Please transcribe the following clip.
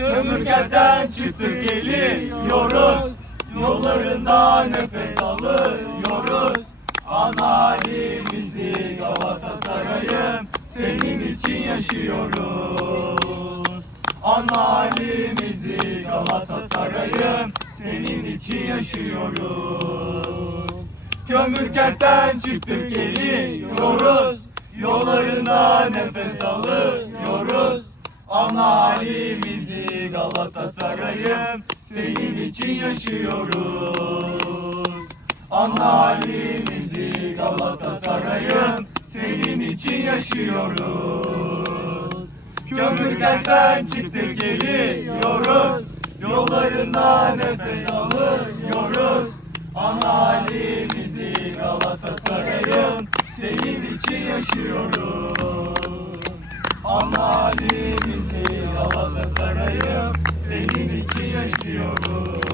Kömürkentten çıktık geliyoruz. Yollarında nefes alıyoruz. Ana halimizi Galatasaray'ım Senin için yaşıyoruz. Ana halimizi Galatasaray'ım Senin için yaşıyoruz. Kömürkentten çıktık geliyoruz. Yollarında nefes alıyoruz. Ana halimizi Galatasaray'ım Senin için yaşıyoruz. Ana halimizi Galatasaray'ım Senin için yaşıyoruz. Kömürkentten çıktık geliyoruz. Yollarında nefes alıyoruz. Ana halimizi Galatasaray'ım Senin için yaşıyoruz. Ana halimizi Galatasaray'ım Senin için yaşıyoruz